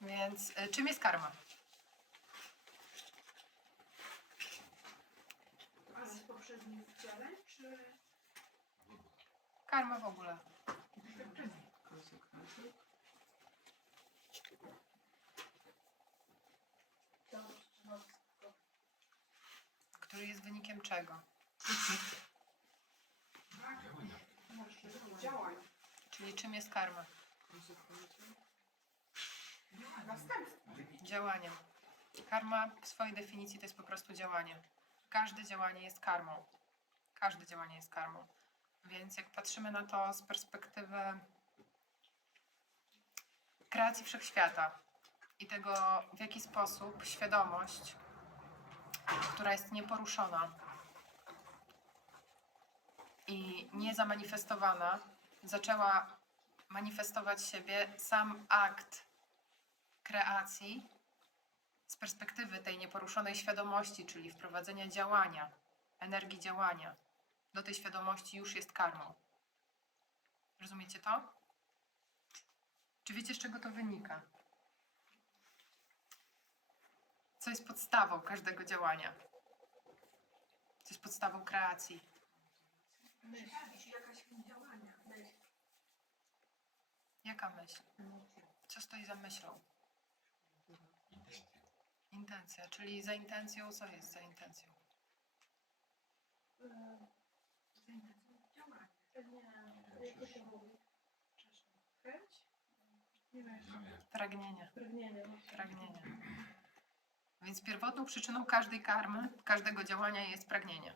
Więc czym jest karma? A z poprzednich wcieleń, czy Karma w ogóle. doświadczenie? Konsekwencje? Który jest wynikiem czego? Działań. Czyli czym jest karma? Konsekwencje? Następstwo. Działaniem. Karma w swojej definicji to jest po prostu działanie. Każde działanie jest karmą. Każde działanie jest karmą. Więc jak patrzymy na to z perspektywy kreacji wszechświata i tego, w jaki sposób świadomość, która jest nieporuszona i niezamanifestowana, zaczęła manifestować siebie, sam akt kreacji z perspektywy tej nieporuszonej świadomości, czyli wprowadzenia działania, energii działania do tej świadomości już jest karmą. Rozumiecie to? Czy wiecie, z czego to wynika? Co jest podstawą każdego działania? Co jest podstawą kreacji? Myśl, jakaś działania. Myśl. Jaka myśl? Co stoi za myślą? Intencja, czyli za intencją, co jest za intencją? Działanie. Nie, jak to się mówi? Chęć? Nie wiem. Pragnienie. Pragnienie. Pragnienie. Więc pierwotną przyczyną każdej karmy, każdego działania jest pragnienie.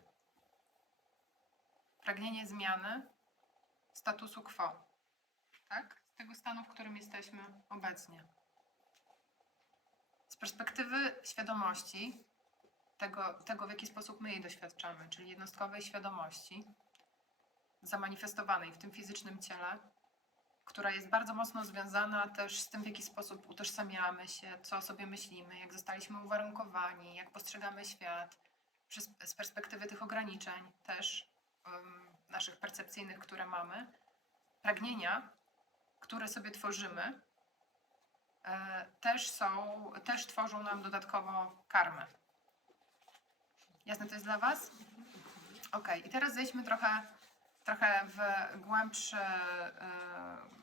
Pragnienie zmiany statusu quo. Tak? Z tego stanu, w którym jesteśmy obecnie. Z perspektywy świadomości, tego w jaki sposób my jej doświadczamy, czyli jednostkowej świadomości, zamanifestowanej w tym fizycznym ciele, która jest bardzo mocno związana też z tym, w jaki sposób utożsamiamy się, co o sobie myślimy, jak zostaliśmy uwarunkowani, jak postrzegamy świat, z perspektywy tych ograniczeń też naszych percepcyjnych, które mamy, pragnienia, które sobie tworzymy, też tworzą nam dodatkowo karmę. Jasne to jest dla Was? Ok, i teraz zejdźmy trochę w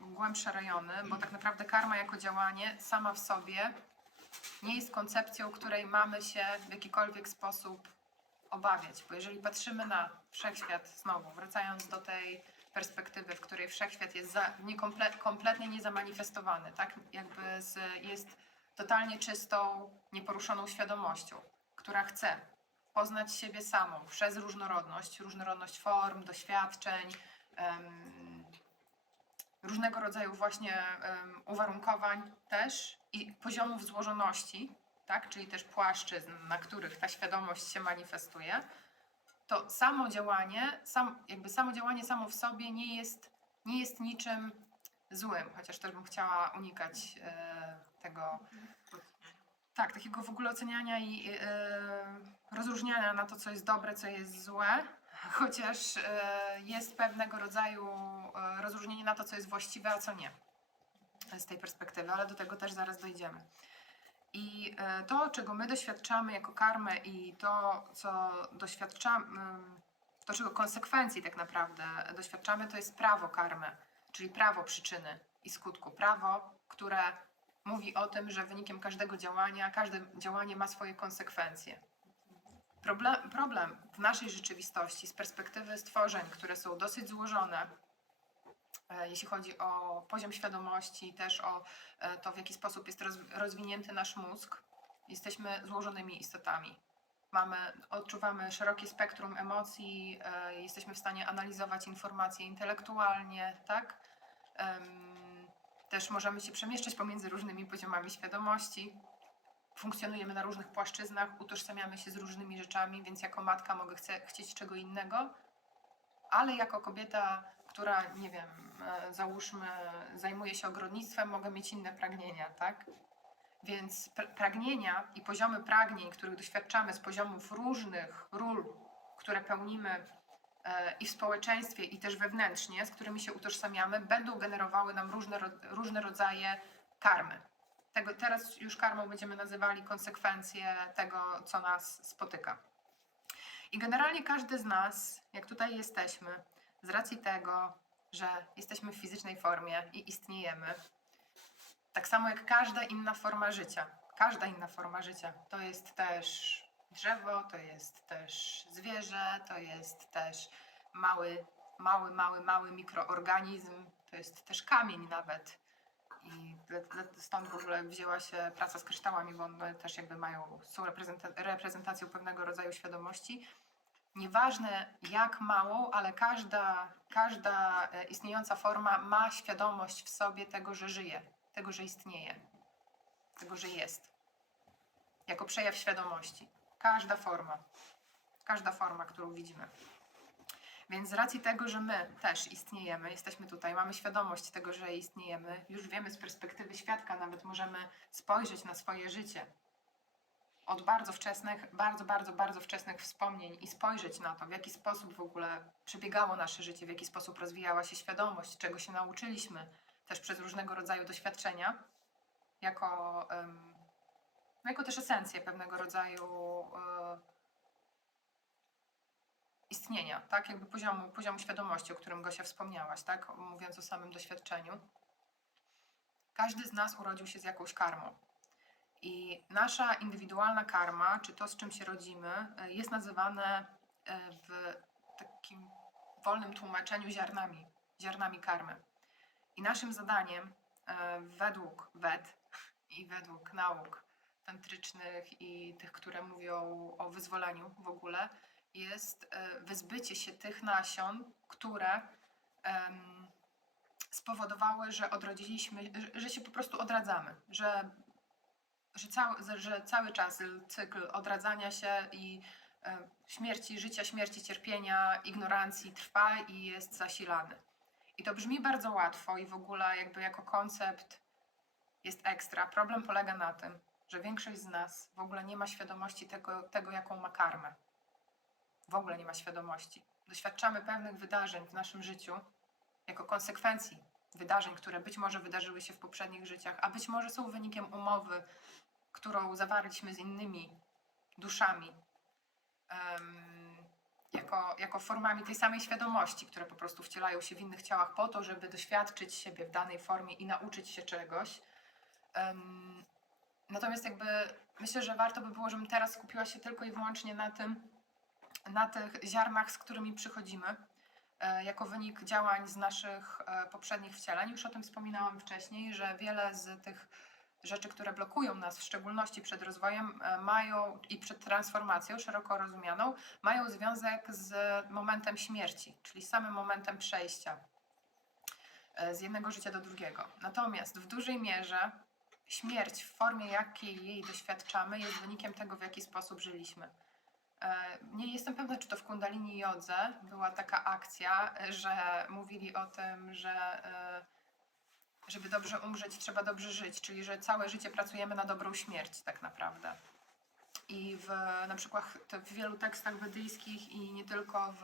głębsze rejony, bo tak naprawdę karma jako działanie sama w sobie nie jest koncepcją, której mamy się w jakikolwiek sposób obawiać. Bo jeżeli patrzymy na wszechświat, znowu wracając do tej perspektywy, w której wszechświat jest kompletnie niezamanifestowany, tak? Jest totalnie czystą, nieporuszoną świadomością, która chce poznać siebie samą przez różnorodność form, doświadczeń, różnego rodzaju właśnie uwarunkowań też i poziomów złożoności, tak? Czyli też płaszczyzn, na których ta świadomość się manifestuje, to samo działanie samo w sobie nie jest niczym złym, chociaż też bym chciała unikać tego, tak, takiego w ogóle oceniania i rozróżniania na to, co jest dobre, co jest złe, chociaż jest pewnego rodzaju rozróżnienie na to, co jest właściwe, a co nie z tej perspektywy, ale do tego też zaraz dojdziemy. I to, czego my doświadczamy jako karmę i to, co doświadczamy, to, czego konsekwencji tak naprawdę doświadczamy, to jest prawo karmy, czyli prawo przyczyny i skutku. Prawo, które mówi o tym, że wynikiem każdego działania, każde działanie ma swoje konsekwencje. Problem w naszej rzeczywistości z perspektywy stworzeń, które są dosyć złożone, jeśli chodzi o poziom świadomości, też o to, w jaki sposób jest rozwinięty nasz mózg. Jesteśmy złożonymi istotami. Odczuwamy szerokie spektrum emocji, jesteśmy w stanie analizować informacje intelektualnie, tak? Też możemy się przemieszczać pomiędzy różnymi poziomami świadomości. Funkcjonujemy na różnych płaszczyznach, utożsamiamy się z różnymi rzeczami, więc jako matka mogę chcieć czego innego, ale jako kobieta, która, nie wiem, załóżmy, zajmuje się ogrodnictwem, mogę mieć inne pragnienia, tak? Więc pragnienia i poziomy pragnień, których doświadczamy z poziomów różnych ról, które pełnimy i w społeczeństwie, i też wewnętrznie, z którymi się utożsamiamy, będą generowały nam różne rodzaje karmy. Teraz już karmą będziemy nazywali konsekwencje tego, co nas spotyka. I generalnie każdy z nas, jak tutaj jesteśmy, z racji tego, że jesteśmy w fizycznej formie i istniejemy, tak samo jak każda inna forma życia, to jest też drzewo, to jest też zwierzę, to jest też mały mikroorganizm, to jest też kamień nawet. I stąd w ogóle wzięła się praca z kryształami, bo one też jakby są reprezentacją pewnego rodzaju świadomości. Nieważne jak małą, ale każda istniejąca forma ma świadomość w sobie tego, że żyje, tego, że istnieje, tego, że jest. Jako przejaw świadomości. Każda forma, którą widzimy. Więc z racji tego, że my też istniejemy, jesteśmy tutaj, mamy świadomość tego, że istniejemy, już wiemy z perspektywy świadka, nawet możemy spojrzeć na swoje życie od bardzo wczesnych, bardzo wczesnych wspomnień i spojrzeć na to, w jaki sposób w ogóle przebiegało nasze życie, w jaki sposób rozwijała się świadomość, czego się nauczyliśmy, też przez różnego rodzaju doświadczenia, jako też esencję pewnego rodzaju istnienia, tak? Jakby poziomu świadomości, o którym Gosia wspomniałaś, tak? Mówiąc o samym doświadczeniu. Każdy z nas urodził się z jakąś karmą. I nasza indywidualna karma, czy to, z czym się rodzimy, jest nazywane w takim wolnym tłumaczeniu ziarnami karmy. I naszym zadaniem według Ved i według nauk tantrycznych i tych, które mówią o wyzwoleniu w ogóle, jest wyzbycie się tych nasion, które spowodowały, że odrodziliśmy, że się po prostu odradzamy, że cały czas cykl odradzania się i śmierci, życia, śmierci, cierpienia, ignorancji trwa i jest zasilany. I to brzmi bardzo łatwo i w ogóle jakby jako koncept jest ekstra. Problem polega na tym, że większość z nas w ogóle nie ma świadomości tego jaką ma karmę. W ogóle nie ma świadomości. Doświadczamy pewnych wydarzeń w naszym życiu jako konsekwencji wydarzeń, które być może wydarzyły się w poprzednich życiach, a być może są wynikiem umowy, którą zawarliśmy z innymi duszami, jako formami tej samej świadomości, które po prostu wcielają się w innych ciałach po to, żeby doświadczyć siebie w danej formie i nauczyć się czegoś. Natomiast jakby myślę, że warto by było, żebym teraz skupiła się tylko i wyłącznie na tych ziarnach, z którymi przychodzimy, jako wynik działań z naszych poprzednich wcieleń. Już o tym wspominałam wcześniej, że wiele z tych rzeczy, które blokują nas, w szczególności przed rozwojem, i przed transformacją szeroko rozumianą, mają związek z momentem śmierci, czyli samym momentem przejścia z jednego życia do drugiego. Natomiast w dużej mierze śmierć w formie, jakiej jej doświadczamy, jest wynikiem tego, w jaki sposób żyliśmy. Nie jestem pewna, czy to w Kundalini Jodze była taka akcja, że mówili o tym, że żeby dobrze umrzeć, trzeba dobrze żyć, czyli że całe życie pracujemy na dobrą śmierć tak naprawdę. I na przykład w wielu tekstach wedyjskich i nie tylko w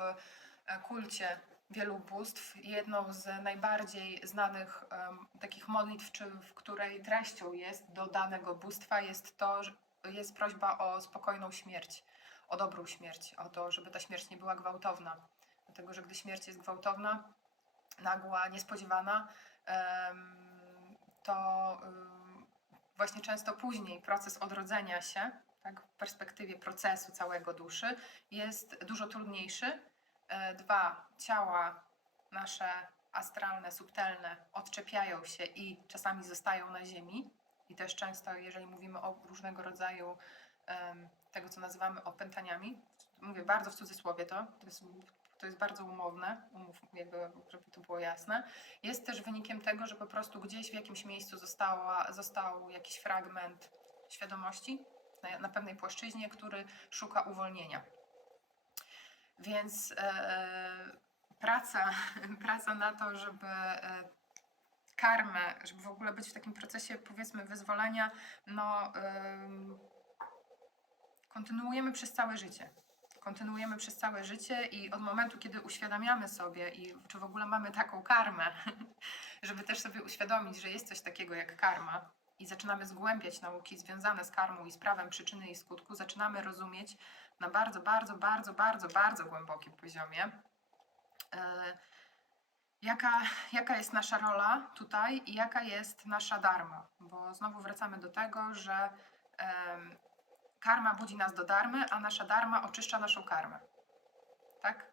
kulcie wielu bóstw, jedną z najbardziej znanych takich modlitw, w której treścią jest do danego bóstwa, jest prośba o spokojną śmierć, o dobrą śmierć, o to, żeby ta śmierć nie była gwałtowna. Dlatego, że gdy śmierć jest gwałtowna, nagła, niespodziewana, to właśnie często później proces odrodzenia się, tak, w perspektywie procesu całego duszy, jest dużo trudniejszy. Ciała nasze astralne, subtelne odczepiają się i czasami zostają na ziemi. I też często, jeżeli mówimy o różnego rodzaju tego, co nazywamy opętaniami, mówię bardzo w cudzysłowie to jest bardzo umowne, jakby, żeby to było jasne, jest też wynikiem tego, że po prostu gdzieś w jakimś miejscu został jakiś fragment świadomości na pewnej płaszczyźnie, który szuka uwolnienia. Więc praca na to, żeby karmę, żeby w ogóle być w takim procesie, powiedzmy, wyzwolenia, kontynuujemy przez całe życie i od momentu, kiedy uświadamiamy sobie czy w ogóle mamy taką karmę, żeby też sobie uświadomić, że jest coś takiego jak karma, i zaczynamy zgłębiać nauki związane z karmą i z prawem przyczyny i skutku, zaczynamy rozumieć na bardzo, bardzo, bardzo, bardzo, bardzo głębokim poziomie, jaka jest nasza rola tutaj i jaka jest nasza dharma. Bo znowu wracamy do tego, że karma budzi nas do dharmy, a nasza dharma oczyszcza naszą karmę. Tak?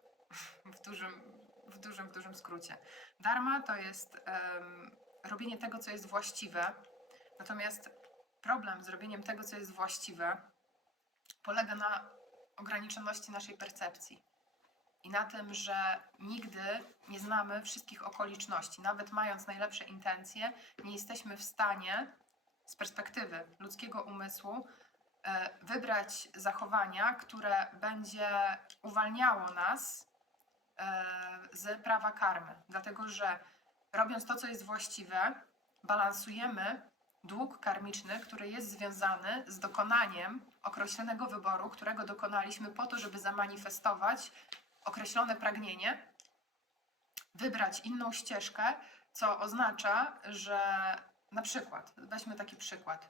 W dużym skrócie. Dharma to jest robienie tego, co jest właściwe. Natomiast problem z robieniem tego, co jest właściwe, polega na ograniczoności naszej percepcji. I na tym, że nigdy nie znamy wszystkich okoliczności. Nawet mając najlepsze intencje, nie jesteśmy w stanie z perspektywy ludzkiego umysłu wybrać zachowania, które będzie uwalniało nas z prawa karmy. Dlatego, że robiąc to, co jest właściwe, balansujemy dług karmiczny, który jest związany z dokonaniem określonego wyboru, którego dokonaliśmy po to, żeby zamanifestować określone pragnienie, wybrać inną ścieżkę, co oznacza, że na przykład, weźmy taki przykład,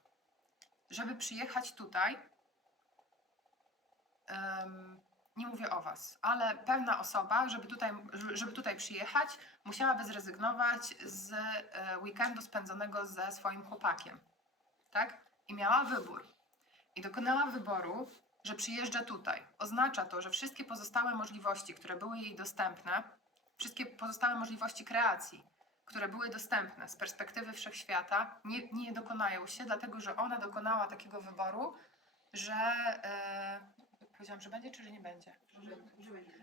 żeby przyjechać tutaj, nie mówię o Was, ale pewna osoba, żeby tutaj przyjechać, musiałaby zrezygnować z weekendu spędzonego ze swoim chłopakiem, tak? I miała wybór. I dokonała wyboru, że przyjeżdża tutaj. Oznacza to, że wszystkie pozostałe możliwości, które były jej dostępne, wszystkie pozostałe możliwości kreacji, które były dostępne z perspektywy wszechświata, nie dokonają się, dlatego że ona dokonała takiego wyboru, że powiedziałam, że będzie, czy że nie będzie?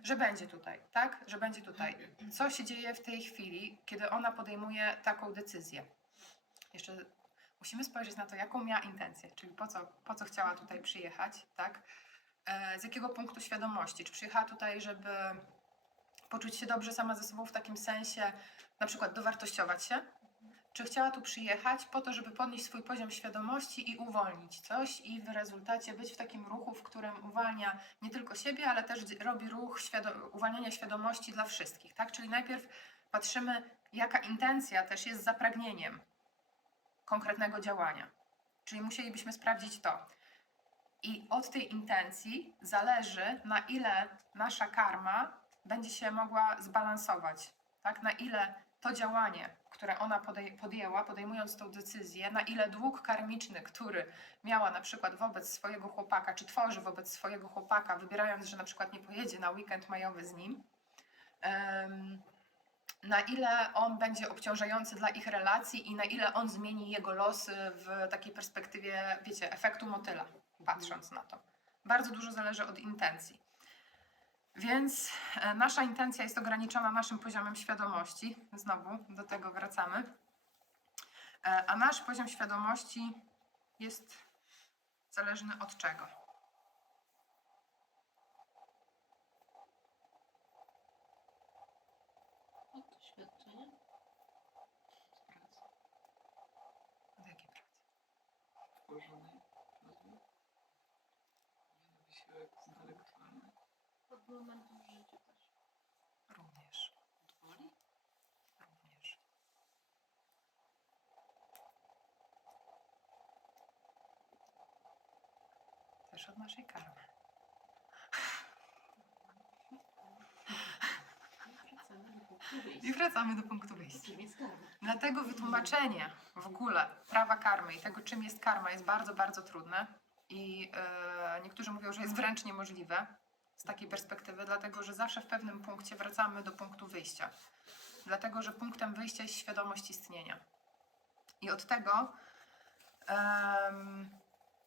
Że będzie tutaj, tak? Że będzie tutaj. Co się dzieje w tej chwili, kiedy ona podejmuje taką decyzję? Jeszcze musimy spojrzeć na to, jaką miała intencję, czyli po co chciała tutaj przyjechać, tak? Z jakiego punktu świadomości? Czy przyjechała tutaj, żeby poczuć się dobrze sama ze sobą w takim sensie, na przykład dowartościować się? Czy chciała tu przyjechać po to, żeby podnieść swój poziom świadomości i uwolnić coś i w rezultacie być w takim ruchu, w którym uwalnia nie tylko siebie, ale też robi ruch uwalniania świadomości dla wszystkich, tak? Czyli najpierw patrzymy, jaka intencja też jest zapragnieniem konkretnego działania. Czyli musielibyśmy sprawdzić to. I od tej intencji zależy, na ile nasza karma będzie się mogła zbalansować, tak? Na ile to działanie, które ona podjęła, podejmując tą decyzję, na ile dług karmiczny, który miała na przykład wobec swojego chłopaka, czy tworzy wobec swojego chłopaka, wybierając, że na przykład nie pojedzie na weekend majowy z nim, na ile on będzie obciążający dla ich relacji i na ile on zmieni jego losy w takiej perspektywie, wiecie, efektu motyla, patrząc na to. Bardzo dużo zależy od intencji. Więc nasza intencja jest ograniczona naszym poziomem świadomości. Znowu do tego wracamy. A nasz poziom świadomości jest zależny od czego? Od doświadczenia. Z pracy. Od jakiej pracy? Włożonej rozwój. Wysiłek intelektualny. Od momentu w życiu też. Również. Od woli. Również. Też od naszej karmy. I wracamy do punktu wyjścia. Czym jest karma? Dlatego wytłumaczenie w ogóle prawa karmy i tego, czym jest karma, jest bardzo, bardzo trudne. I niektórzy mówią, że jest wręcz niemożliwe z takiej perspektywy, dlatego że zawsze w pewnym punkcie wracamy do punktu wyjścia. Dlatego, że punktem wyjścia jest świadomość istnienia. I od tego,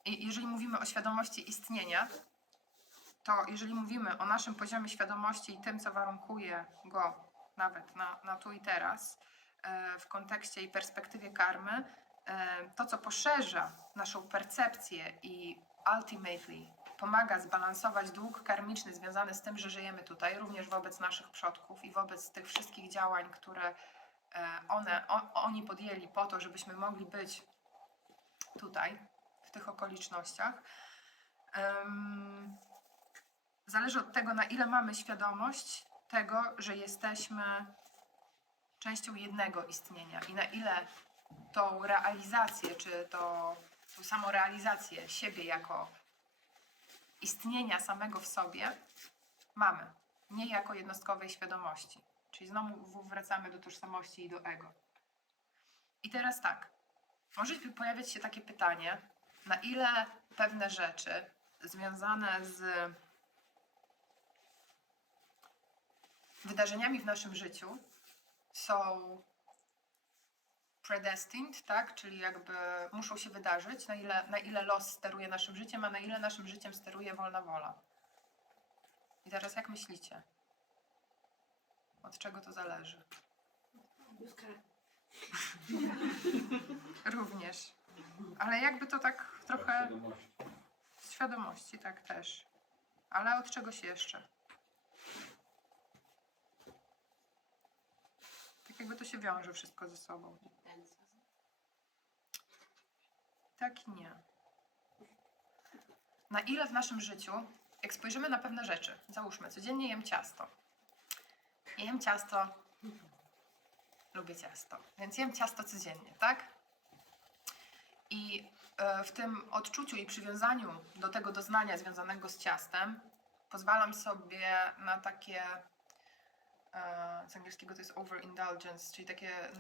jeżeli mówimy o świadomości istnienia, to jeżeli mówimy o naszym poziomie świadomości i tym, co warunkuje go nawet na tu i teraz, w kontekście i perspektywie karmy, to, co poszerza naszą percepcję i ultimately pomaga zbalansować dług karmiczny związany z tym, że żyjemy tutaj, również wobec naszych przodków i wobec tych wszystkich działań, które oni podjęli po to, żebyśmy mogli być tutaj, w tych okolicznościach. Zależy od tego, na ile mamy świadomość tego, że jesteśmy częścią jednego istnienia i na ile tą realizację, czy tą samorealizację siebie jako istnienia samego w sobie mamy, nie jako jednostkowej świadomości. Czyli znowu wracamy do tożsamości i do ego. I teraz tak, może pojawiać się takie pytanie, na ile pewne rzeczy związane z wydarzeniami w naszym życiu są predestined, tak? Czyli jakby muszą się wydarzyć, na ile los steruje naszym życiem, a na ile naszym życiem steruje wolna wola. I teraz jak myślicie? Od czego to zależy? Również. Ale jakby to tak trochę z świadomości, tak też. Ale od czegoś jeszcze? Tak jakby to się wiąże wszystko ze sobą. Tak i nie. Na ile w naszym życiu, jak spojrzymy na pewne rzeczy, załóżmy, codziennie jem ciasto. Jem ciasto, lubię ciasto, więc jem ciasto codziennie, tak? I w tym odczuciu i przywiązaniu do tego doznania związanego z ciastem pozwalam sobie na takie, z angielskiego to jest overindulgence, czyli takie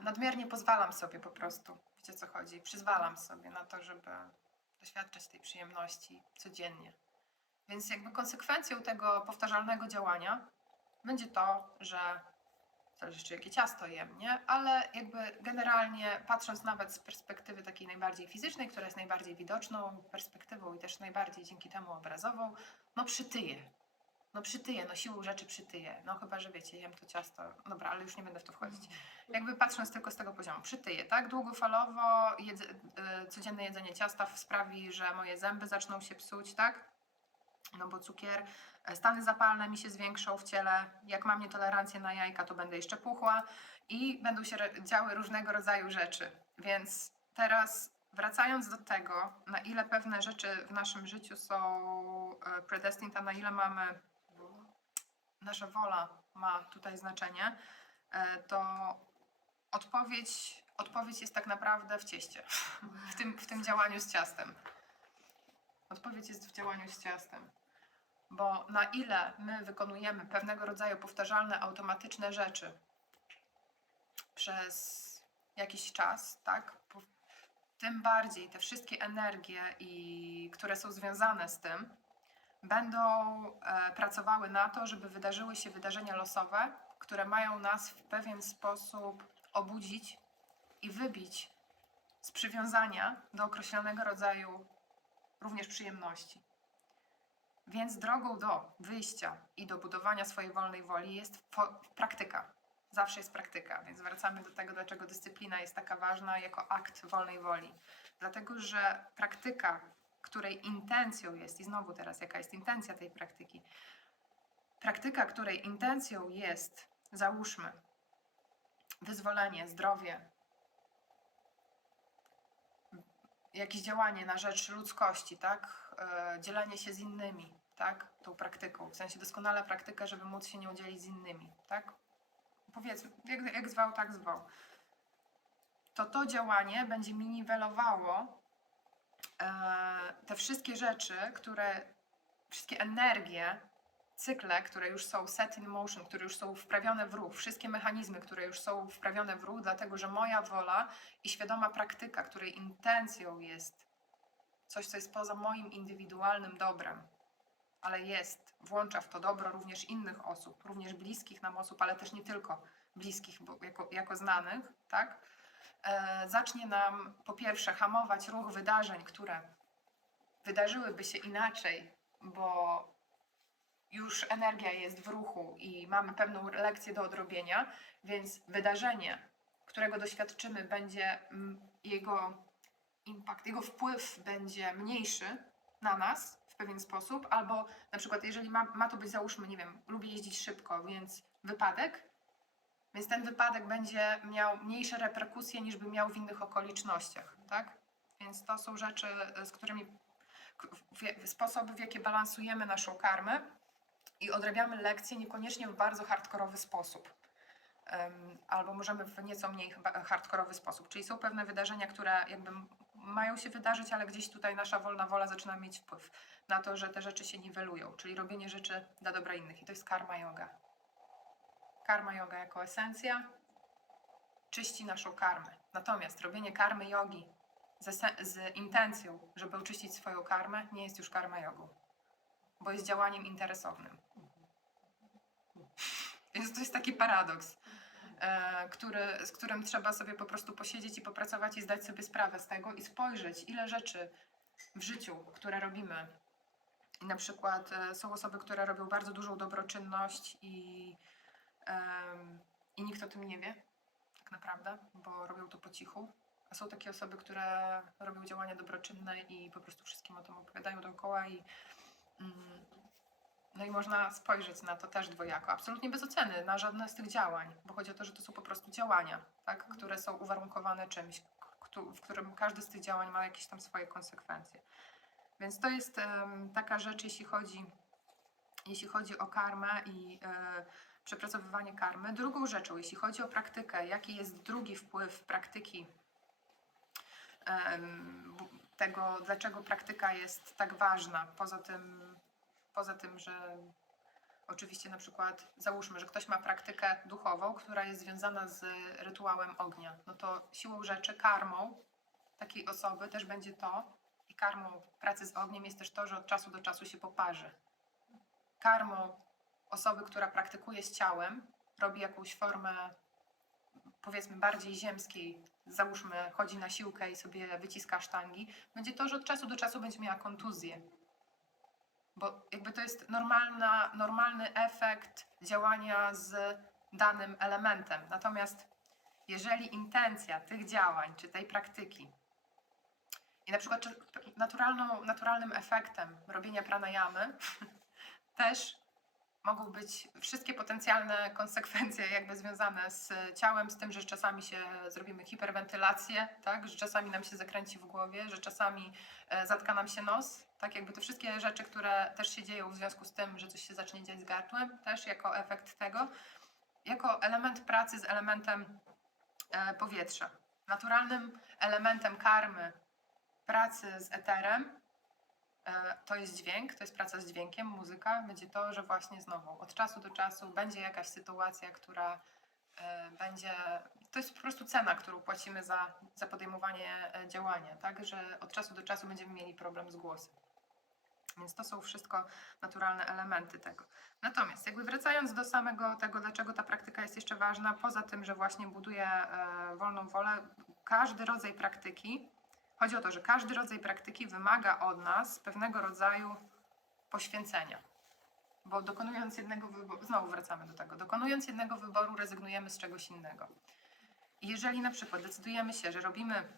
nadmiernie pozwalam sobie po prostu, wiecie o co chodzi, przyzwalam sobie na to, żeby doświadczać tej przyjemności codziennie. Więc jakby konsekwencją tego powtarzalnego działania będzie to, że zależy jeszcze jakie ciasto jem, nie? Ale jakby generalnie patrząc nawet z perspektywy takiej najbardziej fizycznej, która jest najbardziej widoczną perspektywą i też najbardziej dzięki temu obrazową, no przytyję. No przytyję, no siłą rzeczy przytyję. No chyba, że wiecie, jem to ciasto. Dobra, ale już nie będę w to wchodzić. Jakby patrząc tylko z tego poziomu, przytyję, tak? Długofalowo codzienne jedzenie ciasta sprawi, że moje zęby zaczną się psuć, tak? No bo cukier, stany zapalne mi się zwiększą w ciele, jak mam nietolerancję na jajka, to będę jeszcze puchła i będą się działy różnego rodzaju rzeczy. Więc teraz wracając do tego, na ile pewne rzeczy w naszym życiu są predestined, a na ile nasza wola ma tutaj znaczenie, to odpowiedź jest tak naprawdę w cieście, w tym działaniu z ciastem. Odpowiedź jest w działaniu z ciastem. Bo na ile my wykonujemy pewnego rodzaju powtarzalne, automatyczne rzeczy przez jakiś czas, tak? Tym bardziej te wszystkie energie, które są związane z tym, będą pracowały na to, żeby wydarzyły się wydarzenia losowe, które mają nas w pewien sposób obudzić i wybić z przywiązania do określonego rodzaju również przyjemności. Więc drogą do wyjścia i do budowania swojej wolnej woli jest praktyka. Zawsze jest praktyka, więc wracamy do tego, dlaczego dyscyplina jest taka ważna jako akt wolnej woli. Dlatego, że praktyka, której intencją jest, i znowu teraz jaka jest intencja tej praktyki? Praktyka, której intencją jest, załóżmy, wyzwolenie, zdrowie, jakieś działanie na rzecz ludzkości, tak? Dzielenie się z innymi, tak? Tą praktyką, w sensie doskonale praktykę, żeby móc się nią dzielić z innymi, tak? Powiedzmy, jak zwał, tak zwał. To działanie będzie mi niwelowało te wszystkie rzeczy, wszystkie energie, cykle, które już są set in motion, które już są wprawione w ruch, wszystkie mechanizmy, które już są wprawione w ruch, dlatego że moja wola i świadoma praktyka, której intencją jest coś, co jest poza moim indywidualnym dobrem, ale włącza w to dobro również innych osób, również bliskich nam osób, ale też nie tylko bliskich, bo jako znanych, tak? Zacznie nam po pierwsze hamować ruch wydarzeń, które wydarzyłyby się inaczej, bo już energia jest w ruchu i mamy pewną lekcję do odrobienia, więc wydarzenie, którego doświadczymy, będzie jego impact, jego wpływ będzie mniejszy na nas w pewien sposób, albo na przykład jeżeli ma to być, załóżmy, nie wiem, lubię jeździć szybko, więc wypadek, więc ten wypadek będzie miał mniejsze reperkusje niż by miał w innych okolicznościach, tak? Więc to są rzeczy, z którymi sposoby, w jakie balansujemy naszą karmę i odrabiamy lekcje niekoniecznie w bardzo hardkorowy sposób. albo możemy w nieco mniej hardkorowy sposób. Czyli są pewne wydarzenia, które jakby mają się wydarzyć, ale gdzieś tutaj nasza wolna wola zaczyna mieć wpływ na to, że te rzeczy się niwelują, czyli robienie rzeczy dla dobra innych. I to jest karma yoga. Karma yoga jako esencja czyści naszą karmę. Natomiast robienie karmy jogi z intencją, żeby oczyścić swoją karmę, nie jest już karma jogą, bo jest działaniem interesownym. Więc to jest taki paradoks, z którym trzeba sobie po prostu posiedzieć i popracować i zdać sobie sprawę z tego i spojrzeć, ile rzeczy w życiu, które robimy. I na przykład są osoby, które robią bardzo dużą dobroczynność i nikt o tym nie wie, tak naprawdę, bo robią to po cichu. A są takie osoby, które robią działania dobroczynne i po prostu wszystkim o tym opowiadają dookoła no i można spojrzeć na to też dwojako, absolutnie bez oceny na żadne z tych działań, bo chodzi o to, że to są po prostu działania, tak, które są uwarunkowane czymś, w którym każdy z tych działań ma jakieś tam swoje konsekwencje. Więc to jest taka rzecz, jeśli chodzi o karmę i przepracowywanie karmy. Drugą rzeczą, jeśli chodzi o praktykę, jaki jest drugi wpływ praktyki, tego, dlaczego praktyka jest tak ważna, poza tym, że oczywiście na przykład załóżmy, że ktoś ma praktykę duchową, która jest związana z rytuałem ognia, no to siłą rzeczy karmą takiej osoby też będzie to i karmą pracy z ogniem jest też to, że od czasu do czasu się poparzy. Karmą osoby, która praktykuje z ciałem, robi jakąś formę powiedzmy bardziej ziemskiej, załóżmy chodzi na siłkę i sobie wyciska sztangi, będzie to, że od czasu do czasu będzie miała kontuzję. Bo jakby to jest normalny efekt działania z danym elementem. Natomiast jeżeli intencja tych działań, czy tej praktyki i na przykład naturalnym efektem robienia pranayamy też mogą być wszystkie potencjalne konsekwencje jakby związane z ciałem, z tym, że czasami zrobimy hiperwentylację, tak? Że czasami nam się zakręci w głowie, że czasami zatka nam się nos, tak? Jakby te wszystkie rzeczy, które też się dzieją w związku z tym, że coś się zacznie dziać z gardłem, też jako efekt tego, jako element pracy z elementem powietrza. Naturalnym elementem karmy pracy z eterem to jest dźwięk, to jest praca z dźwiękiem, muzyka, będzie to, że właśnie znowu od czasu do czasu będzie jakaś sytuacja, która będzie, to jest po prostu cena, którą płacimy za podejmowanie działania, tak, że od czasu do czasu będziemy mieli problem z głosem. Więc to są wszystko naturalne elementy tego. Natomiast jakby wracając do samego tego, dlaczego ta praktyka jest jeszcze ważna, poza tym, że właśnie buduje wolną wolę, każdy rodzaj praktyki, chodzi o to, że każdy rodzaj praktyki wymaga od nas pewnego rodzaju poświęcenia. Bo dokonując jednego wyboru, znowu wracamy do tego, dokonując jednego wyboru rezygnujemy z czegoś innego. I jeżeli na przykład decydujemy się, że robimy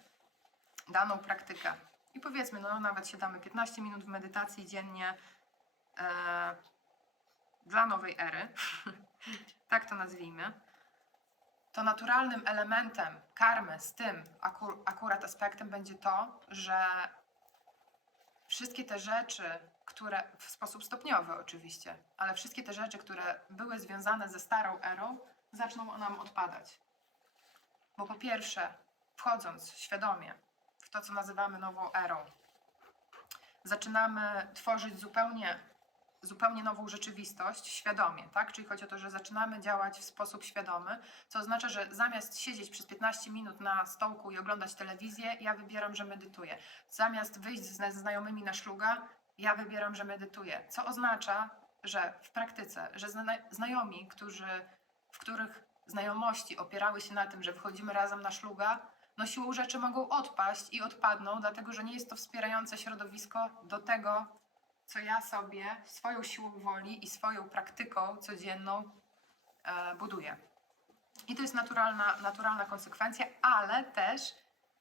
daną praktykę i powiedzmy, no nawet się damy 15 minut w medytacji dziennie dla nowej ery, tak to nazwijmy, to naturalnym elementem karmy z tym akurat aspektem będzie to, że wszystkie te rzeczy, które w sposób stopniowy oczywiście, ale wszystkie te rzeczy, które były związane ze starą erą, zaczną nam odpadać. Bo po pierwsze, wchodząc świadomie w to, co nazywamy nową erą, zaczynamy tworzyć zupełnie nową rzeczywistość świadomie, tak? Czyli chodzi o to, że zaczynamy działać w sposób świadomy, co oznacza, że zamiast siedzieć przez 15 minut na stołku i oglądać telewizję, ja wybieram, że medytuję. Zamiast wyjść ze znajomymi na szluga, ja wybieram, że medytuję. Co oznacza, że w praktyce, że znajomi, w których znajomości opierały się na tym, że wychodzimy razem na szluga, no siłą rzeczy mogą odpaść i odpadną, dlatego że nie jest to wspierające środowisko do tego, co ja sobie swoją siłą woli i swoją praktyką codzienną buduję. I to jest naturalna konsekwencja, ale też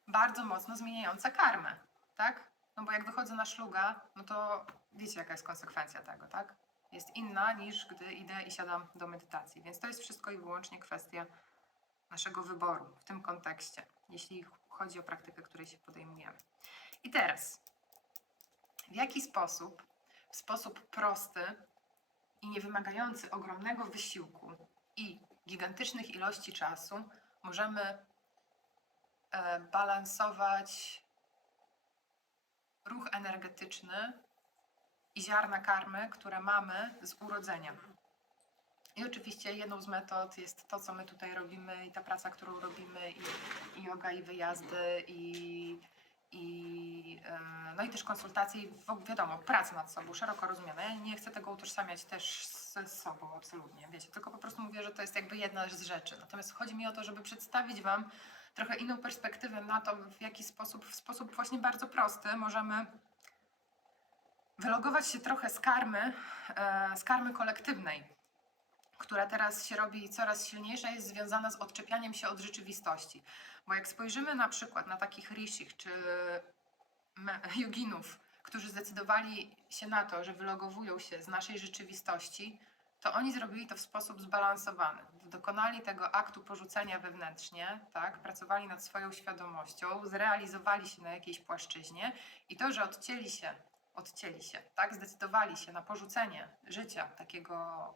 bardzo mocno zmieniająca karmę, tak? No bo jak wychodzę na szluga, no to wiecie, jaka jest konsekwencja tego, tak? Jest inna niż gdy idę i siadam do medytacji. Więc to jest wszystko i wyłącznie kwestia naszego wyboru w tym kontekście, jeśli chodzi o praktykę, której się podejmujemy. I teraz, w jaki sposób, w sposób prosty i nie wymagający ogromnego wysiłku i gigantycznych ilości czasu możemy balansować ruch energetyczny i ziarna karmy, które mamy z urodzenia. I oczywiście jedną z metod jest to, co my tutaj robimy i ta praca, którą robimy, i yoga, i wyjazdy, no i też konsultacje, i wiadomo, praca nad sobą, szeroko rozumiana. Ja nie chcę tego utożsamiać też ze sobą, absolutnie, wiecie, tylko po prostu mówię, że to jest jakby jedna z rzeczy. Natomiast chodzi mi o to, żeby przedstawić Wam trochę inną perspektywę na to, w jaki sposób, w sposób właśnie bardzo prosty możemy wylogować się trochę z karmy kolektywnej, która teraz się robi coraz silniejsza, jest związana z odczepianiem się od rzeczywistości. Bo jak spojrzymy na przykład na takich rishich czy joginów, którzy zdecydowali się na to, że wylogowują się z naszej rzeczywistości, to oni zrobili to w sposób zbalansowany. Dokonali tego aktu porzucenia wewnętrznie, tak? Pracowali nad swoją świadomością, zrealizowali się na jakiejś płaszczyźnie i to, że odcięli się, tak? Zdecydowali się na porzucenie życia takiego,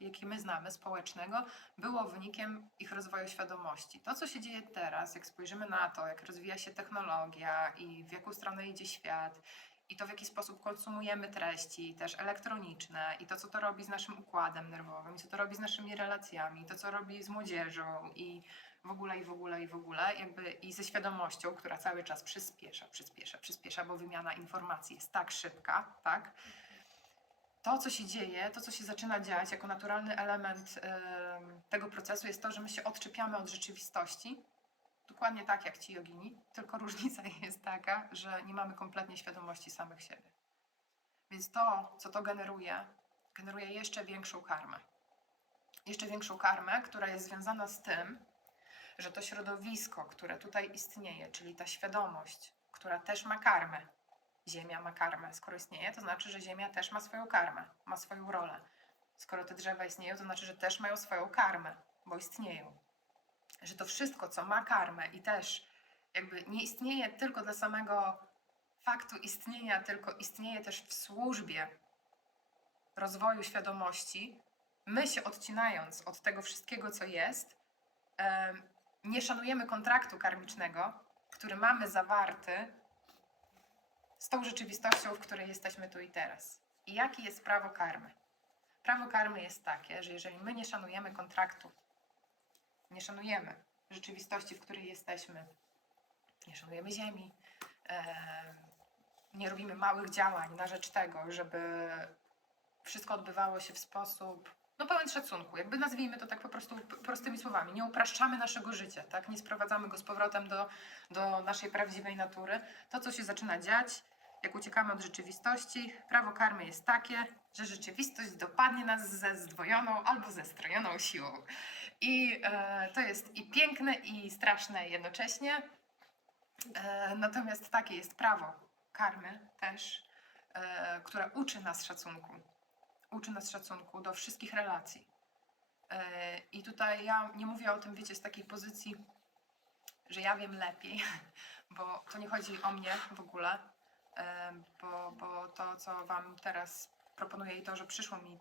jaki my znamy, społecznego, było wynikiem ich rozwoju świadomości. To, co się dzieje teraz, jak spojrzymy na to, jak rozwija się technologia i w jaką stronę idzie świat, i to, w jaki sposób konsumujemy treści, też elektroniczne, i to, co to robi z naszym układem nerwowym, i co to robi z naszymi relacjami, i to, co robi z młodzieżą, i w ogóle, jakby i ze świadomością, która cały czas przyspiesza, bo wymiana informacji jest tak szybka, tak? To, co się dzieje, to, co się zaczyna dziać jako naturalny element tego procesu, jest to, że my się odczepiamy od rzeczywistości, dokładnie tak jak ci jogini, tylko różnica jest taka, że nie mamy kompletnie świadomości samych siebie. Więc to, co to generuje jeszcze większą karmę. Jeszcze większą karmę, która jest związana z tym, że to środowisko, które tutaj istnieje, czyli ta świadomość, która też ma karmę, Ziemia ma karmę. Skoro istnieje, to znaczy, że Ziemia też ma swoją karmę, ma swoją rolę. Skoro te drzewa istnieją, to znaczy, że też mają swoją karmę, bo istnieją. Że to wszystko, co ma karmę i też jakby nie istnieje tylko dla samego faktu istnienia, tylko istnieje też w służbie rozwoju świadomości, my się odcinając od tego wszystkiego, co jest, nie szanujemy kontraktu karmicznego, który mamy zawarty z tą rzeczywistością, w której jesteśmy tu i teraz. I jakie jest prawo karmy? Prawo karmy jest takie, że jeżeli my nie szanujemy kontraktu, nie szanujemy rzeczywistości, w której jesteśmy, nie szanujemy Ziemi, nie robimy małych działań na rzecz tego, żeby wszystko odbywało się w sposób pełen szacunku, jakby nazwijmy to tak po prostu prostymi słowami, nie upraszczamy naszego życia, tak? Nie sprowadzamy go z powrotem do naszej prawdziwej natury. To, co się zaczyna dziać, jak uciekamy od rzeczywistości, prawo karmy jest takie, że rzeczywistość dopadnie nas ze zdwojoną albo ze strojoną siłą. I to jest i piękne, i straszne jednocześnie. Natomiast takie jest prawo karmy też, które uczy nas szacunku. Uczy nas szacunku do wszystkich relacji. I tutaj ja nie mówię o tym, wiecie, z takiej pozycji, że ja wiem lepiej, bo to nie chodzi o mnie w ogóle, bo to, co Wam teraz proponuję i to, że przyszło mi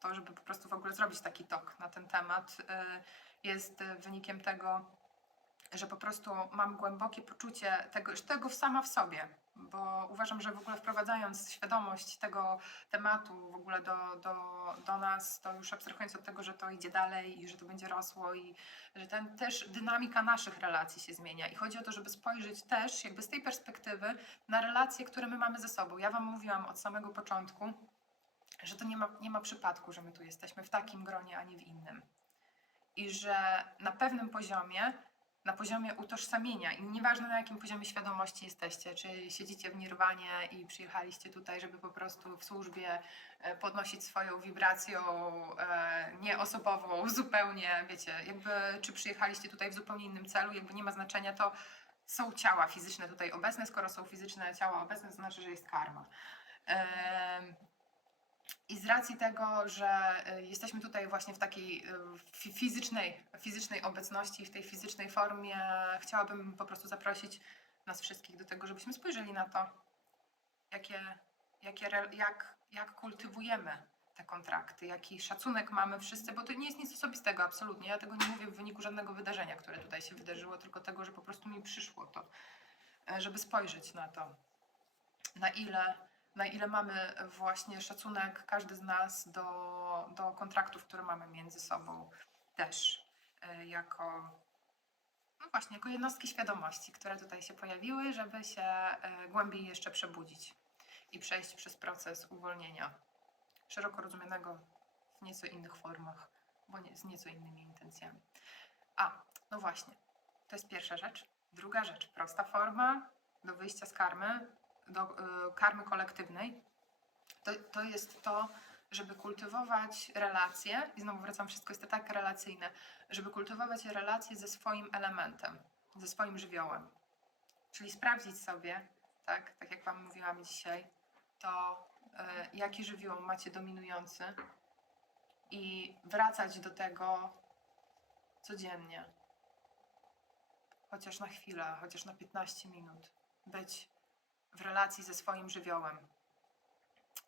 to, żeby po prostu w ogóle zrobić taki talk na ten temat, jest wynikiem tego, że po prostu mam głębokie poczucie tego sama w sobie, bo uważam, że w ogóle wprowadzając świadomość tego tematu w ogóle do nas, to już abstrahując od tego, że to idzie dalej i że to będzie rosło i że też dynamika naszych relacji się zmienia i chodzi o to, żeby spojrzeć też jakby z tej perspektywy na relacje, które my mamy ze sobą. Ja Wam mówiłam od samego początku, że to nie ma przypadku, że my tu jesteśmy w takim gronie, a nie w innym. I że na pewnym poziomie, na poziomie utożsamienia i nieważne na jakim poziomie świadomości jesteście, czy siedzicie w nirwanie i przyjechaliście tutaj, żeby po prostu w służbie podnosić swoją wibracją nieosobową zupełnie, wiecie, jakby czy przyjechaliście tutaj w zupełnie innym celu, jakby nie ma znaczenia, to są ciała fizyczne tutaj obecne, skoro są fizyczne ciała obecne, to znaczy, że jest karma. I z racji tego, że jesteśmy tutaj właśnie w takiej fizycznej obecności, w tej fizycznej formie, chciałabym po prostu zaprosić nas wszystkich do tego, żebyśmy spojrzeli na to, jak kultywujemy te kontrakty, jaki szacunek mamy wszyscy, bo to nie jest nic osobistego absolutnie. Ja tego nie mówię w wyniku żadnego wydarzenia, które tutaj się wydarzyło, tylko tego, że po prostu mi przyszło to, żeby spojrzeć na to, na ile mamy właśnie szacunek każdy z nas do kontraktów, które mamy między sobą też jako, no właśnie, jako jednostki świadomości, które tutaj się pojawiły, żeby się głębiej jeszcze przebudzić i przejść przez proces uwolnienia szeroko rozumianego w nieco innych formach, z nieco innymi intencjami. No właśnie, to jest pierwsza rzecz. Druga rzecz, prosta forma do wyjścia z karmy, do karmy kolektywnej, to jest to, żeby kultywować relacje, i znowu wracam, wszystko jest to tak relacyjne, żeby kultywować relacje ze swoim elementem, ze swoim żywiołem. Czyli sprawdzić sobie, tak jak Wam mówiłam dzisiaj, to jaki żywioł macie dominujący i wracać do tego codziennie. Chociaż na chwilę, chociaż na 15 minut. Być w relacji ze swoim żywiołem.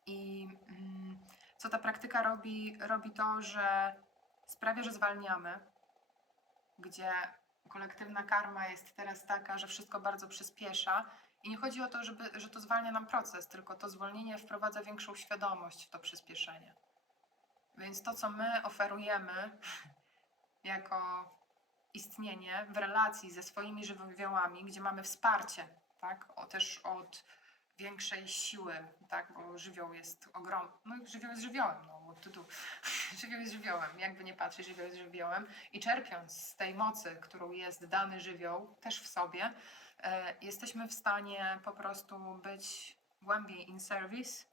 I co ta praktyka robi? Robi to, że sprawia, że zwalniamy, gdzie kolektywna karma jest teraz taka, że wszystko bardzo przyspiesza. I nie chodzi o to, że to zwalnia nam proces, tylko to zwolnienie wprowadza większą świadomość w to przyspieszenie. Więc to, co my oferujemy jako istnienie w relacji ze swoimi żywiołami, gdzie mamy wsparcie, tak? Też od większej siły, tak? Bo żywioł jest ogromny. No żywioł jest żywiołem, no żywioł jest żywiołem, jakby nie patrzeć, żywioł jest żywiołem i czerpiąc z tej mocy, którą jest dany żywioł też w sobie, jesteśmy w stanie po prostu być głębiej in service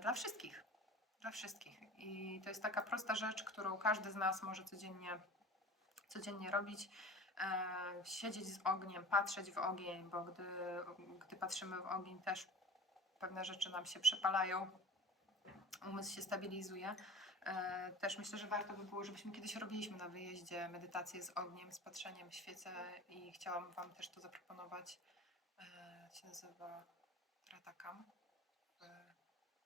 dla wszystkich. Dla wszystkich. I to jest taka prosta rzecz, którą każdy z nas może codziennie robić. Siedzieć z ogniem, patrzeć w ogień, bo gdy patrzymy w ogień, też pewne rzeczy nam się przepalają, umysł się stabilizuje. Też myślę, że warto by było, żebyśmy kiedyś robiliśmy na wyjeździe medytację z ogniem, z patrzeniem w świecę i chciałam Wam też to zaproponować. Się nazywa Tratakam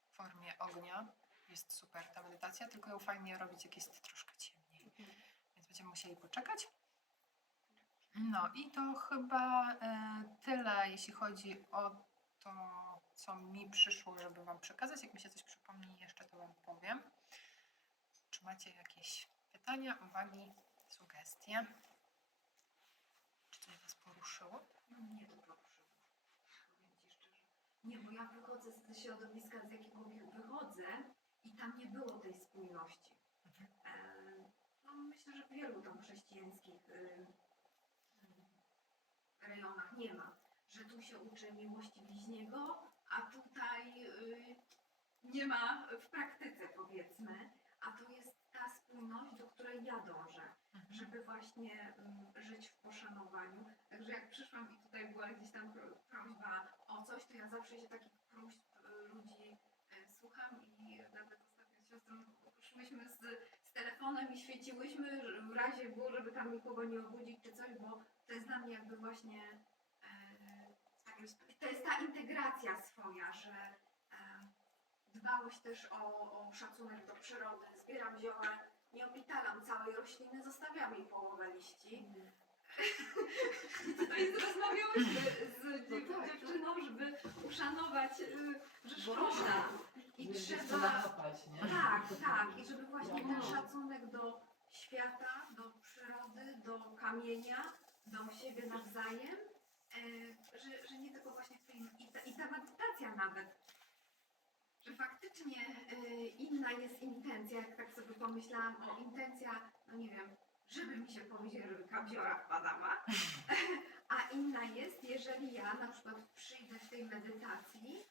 w formie ognia. Jest super ta medytacja, tylko ją fajnie robić, jak jest troszkę ciemniej. Więc będziemy musieli poczekać. No i to chyba tyle, jeśli chodzi o to, co mi przyszło, żeby Wam przekazać. Jak mi się coś przypomni jeszcze, to Wam powiem. Czy macie jakieś pytania, uwagi, sugestie? Czy coś Was poruszyło? Nie, to poruszyło. Powiem Ci szczerze. Nie, bo ja wychodzę ze środowiska, z jakiego wychodzę i tam nie było tej spójności. No, myślę, że w wielu tam chrześcijańskich rejonach nie ma, że tu się uczy miłości bliźniego, a tutaj nie ma w praktyce, powiedzmy, a to jest ta spójność, do której ja dążę, żeby właśnie żyć w poszanowaniu. Także jak przyszłam i tutaj była gdzieś tam prośba o coś, to ja zawsze się takich próśb ludzi słucham i nawet ostatnio z siostrą poszłyśmy z telefonem i świeciłyśmy, że w razie było, żeby tam nikogo nie obudzić czy coś, bo to jest dla mnie jakby właśnie to jest ta integracja swoja, że dbałość też o szacunek do przyrody. Zbieram zioła, nie opitalam całej rośliny, zostawiam jej połowę liści. Tutaj rozmawiałyśmy z dziewczyną, żeby uszanować, że szkoda. I trzeba... Tak. I żeby właśnie ten szacunek do świata, do przyrody, do kamienia, do siebie nawzajem, że nie tylko właśnie w tej... I ta medytacja nawet, że faktycznie inna jest intencja, jak tak sobie pomyślałam, intencja, no nie wiem, żeby mi się powiedzieć, żeby kapiora wpadała, a inna jest, jeżeli ja na przykład przyjdę w tej medytacji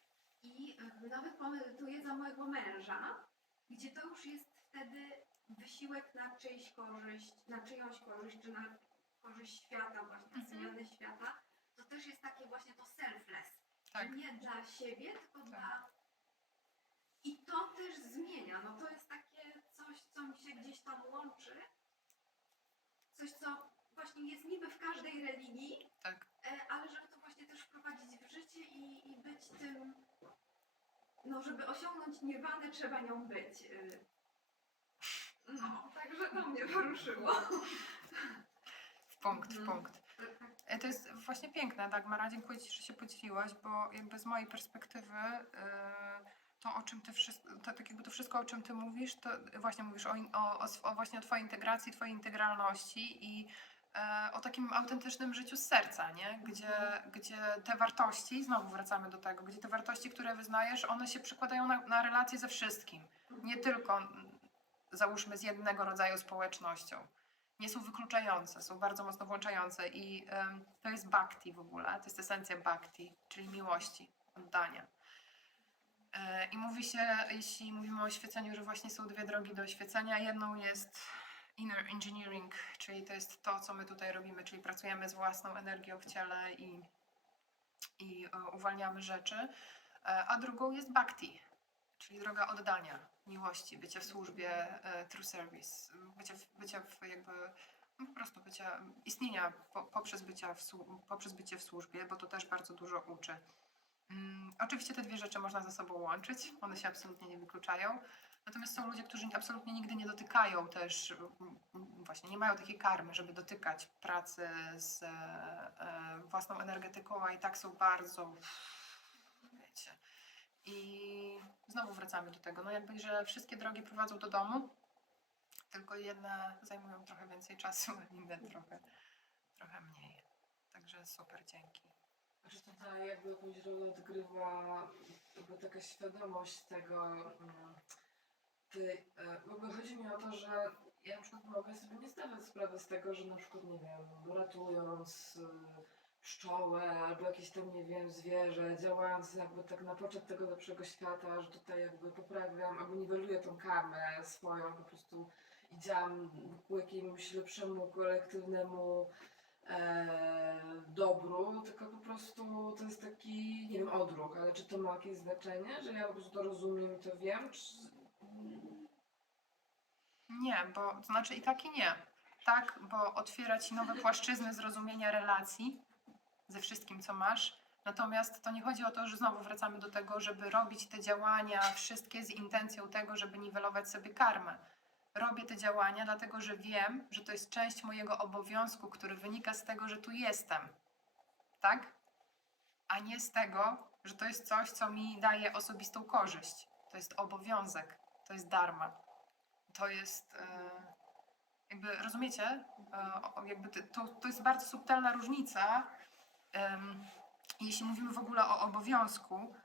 i nawet pomedytuję za mojego męża, gdzie to już jest wtedy wysiłek na czyjąś korzyść, czy na korzyść świata, właśnie zmiany świata, to też jest takie właśnie to selfless, Tak. że nie dla siebie, tylko dla... I to też zmienia, no to jest takie coś, co mi się gdzieś tam łączy, coś, co właśnie jest niby w każdej religii, ale żeby to właśnie też wprowadzić w życie i być tym, no, żeby osiągnąć nirwanę, trzeba nią być. No, także to mnie poruszyło. W punkt. To jest właśnie piękne, Dagmara, dziękuję Ci, że się podzieliłaś, bo jakby z mojej perspektywy to, o czym Ty wszystko, to, tak jakby to wszystko, o czym Ty mówisz, to właśnie mówisz właśnie o Twojej integracji, Twojej integralności i o takim autentycznym życiu z serca, nie? Gdzie te wartości, znowu wracamy do tego, gdzie te wartości, które wyznajesz, one się przekładają na relacje ze wszystkim, nie tylko załóżmy z jednego rodzaju społecznością. Nie są wykluczające, są bardzo mocno włączające i to jest bhakti w ogóle, to jest esencja bhakti, czyli miłości, oddania. I mówi się, jeśli mówimy o oświeceniu, że właśnie są dwie drogi do oświecenia. Jedną jest inner engineering, czyli to jest to, co my tutaj robimy, czyli pracujemy z własną energią w ciele i uwalniamy rzeczy. A drugą jest bhakti, czyli droga oddania, miłości, bycia w służbie, true service, bycia jakby, no po prostu istnienia poprzez bycie w służbie, bo to też bardzo dużo uczy. Oczywiście te dwie rzeczy można ze sobą łączyć, one się absolutnie nie wykluczają. Natomiast są ludzie, którzy absolutnie nigdy nie dotykają też, właśnie nie mają takiej karmy, żeby dotykać pracy z własną energetyką, a i tak są bardzo, wiecie. I znowu wracamy do tego, no jakby, że wszystkie drogi prowadzą do domu, tylko jedne zajmują trochę więcej czasu, a inne trochę mniej. Także super, dzięki. Czy tutaj jakby jakąś rolę odgrywa jakby taka świadomość tego, jakby chodzi mi o to, że ja na przykład mogę sobie nie zdawać sprawy z tego, że na przykład, nie wiem, ratując pszczołę albo jakieś tam, nie wiem, zwierzę, działając jakby tak na poczet tego lepszego świata, że tutaj jakby poprawiam albo niweluję tą karmę swoją, po prostu i działam ku jakiemuś lepszemu, kolektywnemu dobru, tylko po prostu to jest taki, nie wiem, odruch, ale czy to ma jakieś znaczenie, że ja po prostu to rozumiem i to wiem, czy... Nie, bo to znaczy i tak i nie. Tak, bo otwiera Ci nowe płaszczyzny zrozumienia relacji ze wszystkim, co masz. Natomiast to nie chodzi o to, że znowu wracamy do tego, żeby robić te działania wszystkie z intencją tego, żeby niwelować sobie karmę. Robię te działania dlatego, że wiem, że to jest część mojego obowiązku, który wynika z tego, że tu jestem. Tak? A nie z tego, że to jest coś, co mi daje osobistą korzyść. To jest obowiązek. To jest dharma. To jest... jakby, rozumiecie? Jakby to jest bardzo subtelna różnica. Jeśli mówimy w ogóle o obowiązku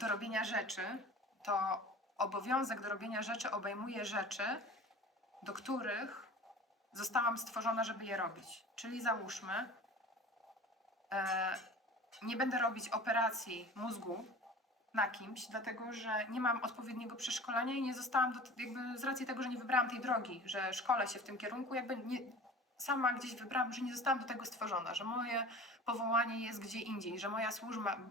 do robienia rzeczy, to obowiązek do robienia rzeczy obejmuje rzeczy, do których zostałam stworzona, żeby je robić. Czyli załóżmy, nie będę robić operacji mózgu na kimś, dlatego że nie mam odpowiedniego przeszkolenia i nie zostałam, jakby z racji tego, że nie wybrałam tej drogi, że szkolę się w tym kierunku, jakby nie, sama gdzieś wybrałam, że nie zostałam do tego stworzona, że moje powołanie jest gdzie indziej, że moja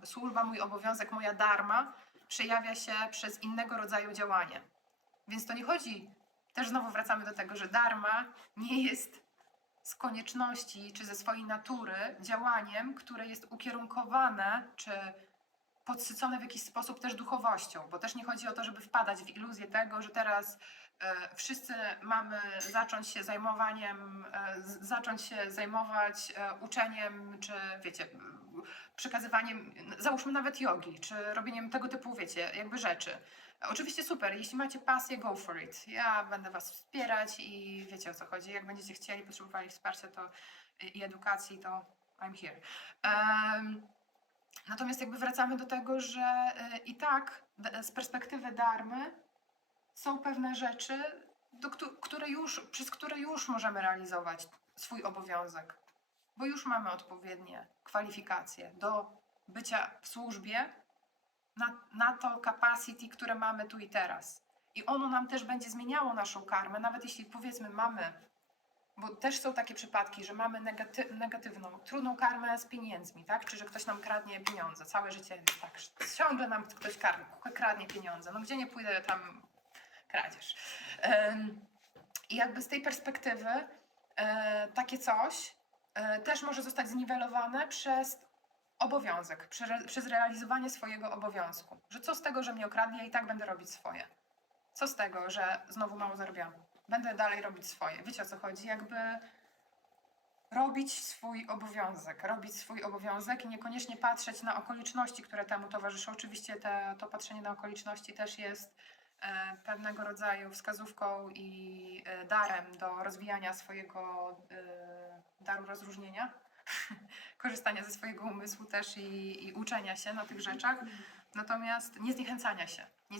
służba, mój obowiązek, moja dharma przejawia się przez innego rodzaju działanie. Więc to nie chodzi, też znowu wracamy do tego, że dharma nie jest z konieczności czy ze swojej natury działaniem, które jest ukierunkowane czy podsycone w jakiś sposób też duchowością, bo też nie chodzi o to, żeby wpadać w iluzję tego, że teraz wszyscy mamy zacząć się zajmować uczeniem, czy wiecie, przekazywaniem, załóżmy nawet jogi, czy robieniem tego typu, wiecie, jakby rzeczy. Oczywiście super, jeśli macie pasję, go for it. Ja będę Was wspierać i wiecie, o co chodzi. Jak będziecie chcieli, potrzebowali wsparcia i edukacji, to I'm here. Natomiast jakby wracamy do tego, że i tak z perspektywy dharmy są pewne rzeczy, przez które już możemy realizować swój obowiązek, bo już mamy odpowiednie kwalifikacje do bycia w służbie na to capacity, które mamy tu i teraz. I ono nam też będzie zmieniało naszą karmę, nawet jeśli powiedzmy mamy, bo też są takie przypadki, że mamy negatywną, trudną karmę z pieniędzmi, tak? Czy że ktoś nam kradnie pieniądze, całe życie tak, ciągle nam ktoś kradnie pieniądze, no gdzie nie pójdę, tam kradzież. I jakby z tej perspektywy takie coś też może zostać zniwelowane przez obowiązek, przez realizowanie swojego obowiązku. Że co z tego, że mnie okradli, ja i tak będę robić swoje. Co z tego, że znowu mało zarabiam? Będę dalej robić swoje. Wiecie, o co chodzi? Jakby robić swój obowiązek i niekoniecznie patrzeć na okoliczności, które temu towarzyszą. Oczywiście to patrzenie na okoliczności też jest pewnego rodzaju wskazówką i darem do rozwijania swojego daru rozróżnienia, korzystania ze swojego umysłu też i uczenia się na tych rzeczach. Natomiast nie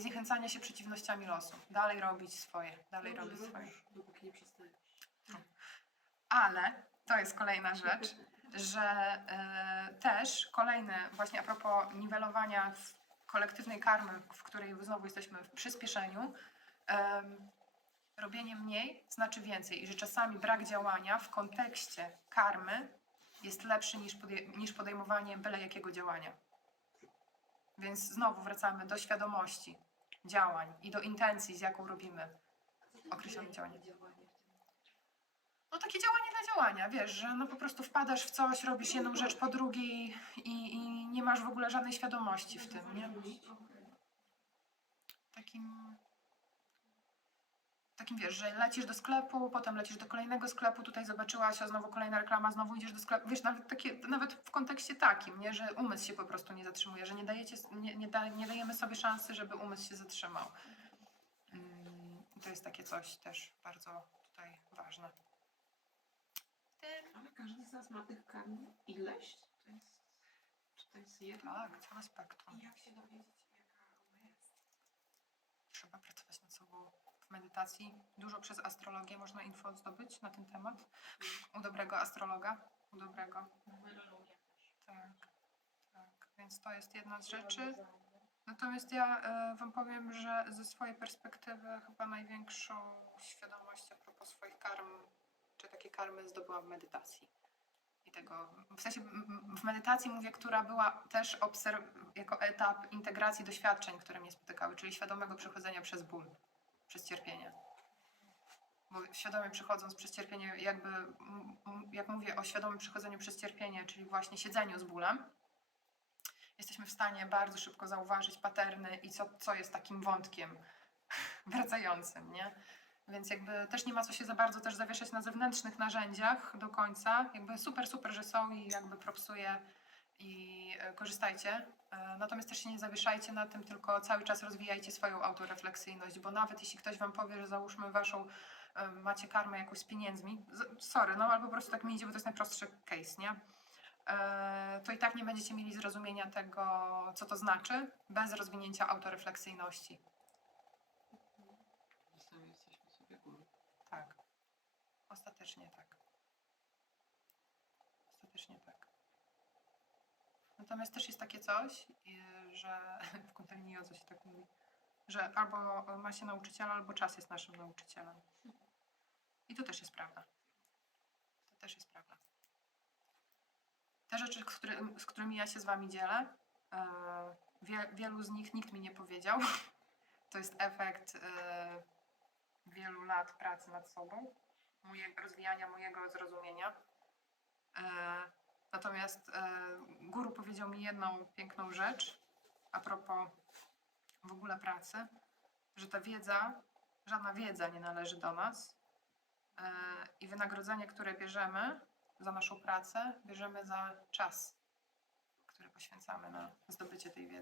zniechęcania się przeciwnościami losu. Dalej robić swoje, dalej robić swoje. Dopóki nie przestajesz. Ale to jest kolejna rzecz, że też kolejne, właśnie a propos niwelowania kolektywnej karmy, w której znowu jesteśmy w przyspieszeniu, robienie mniej znaczy więcej i że czasami brak działania w kontekście karmy jest lepszy niż podejmowanie byle jakiego działania. Więc znowu wracamy do świadomości działań i do intencji, z jaką robimy określone działanie. No takie działanie dla działania, wiesz, że no po prostu wpadasz w coś, robisz jedną rzecz po drugiej i nie masz w ogóle żadnej świadomości w tym, nie? Takim wiesz, że lecisz do sklepu, potem lecisz do kolejnego sklepu, tutaj zobaczyłaś, a znowu kolejna reklama, znowu idziesz do sklepu. Wiesz, nawet w kontekście takim, nie? Że umysł się po prostu nie zatrzymuje, że nie dajemy sobie szansy, żeby umysł się zatrzymał. To jest takie coś też bardzo tutaj ważne. Ale każdy z nas ma tych karm ileś? Czy to jest jedno? Tak, całe spektrum. Jak się dowiedzieć, jaka ona jest? Trzeba pracować nad sobą w medytacji. Dużo przez astrologię można info zdobyć na ten temat. U dobrego astrologa. U dobrego. Tak, tak. Więc to jest jedna z rzeczy. Natomiast ja Wam powiem, że ze swojej perspektywy chyba największą świadomość a propos swoich karm, czy takie karmy zdobyłam w medytacji. I tego, w sensie w medytacji mówię, która była też jako etap integracji doświadczeń, które mnie spotykały, czyli świadomego przechodzenia przez ból, przez cierpienie. Bo świadomie przechodząc przez cierpienie, jakby, jak mówię o świadomym przechodzeniu przez cierpienie, czyli właśnie siedzeniu z bólem, jesteśmy w stanie bardzo szybko zauważyć paterny i co jest takim wątkiem wracającym, nie? Więc jakby też nie ma co się za bardzo też zawieszać na zewnętrznych narzędziach do końca. Jakby super, że są i jakby propsuję i korzystajcie. Natomiast też się nie zawieszajcie na tym, tylko cały czas rozwijajcie swoją autorefleksyjność, bo nawet jeśli ktoś Wam powie, że załóżmy Waszą, macie karmę jakąś z pieniędzmi, sorry, no albo po prostu tak mi idzie, bo to jest najprostszy case, nie? To i tak nie będziecie mieli zrozumienia tego, co to znaczy, bez rozwinięcia autorefleksyjności. Sami jesteśmy sobie górą. Tak. Ostatecznie tak. Ostatecznie tak. Natomiast też jest takie coś, że w Kundalini Jodze się tak mówi, że albo ma się nauczyciela, albo czas jest naszym nauczycielem. I to też jest prawda. To też jest prawda. Te rzeczy, z którymi ja się z Wami dzielę, wielu z nich nikt mi nie powiedział. To jest efekt wielu lat pracy nad sobą, rozwijania mojego zrozumienia. Natomiast guru powiedział mi jedną piękną rzecz a propos w ogóle pracy, że ta wiedza, żadna wiedza nie należy do nas i wynagrodzenie, które bierzemy za naszą pracę, bierzemy za czas, który poświęcamy na zdobycie tej wiedzy.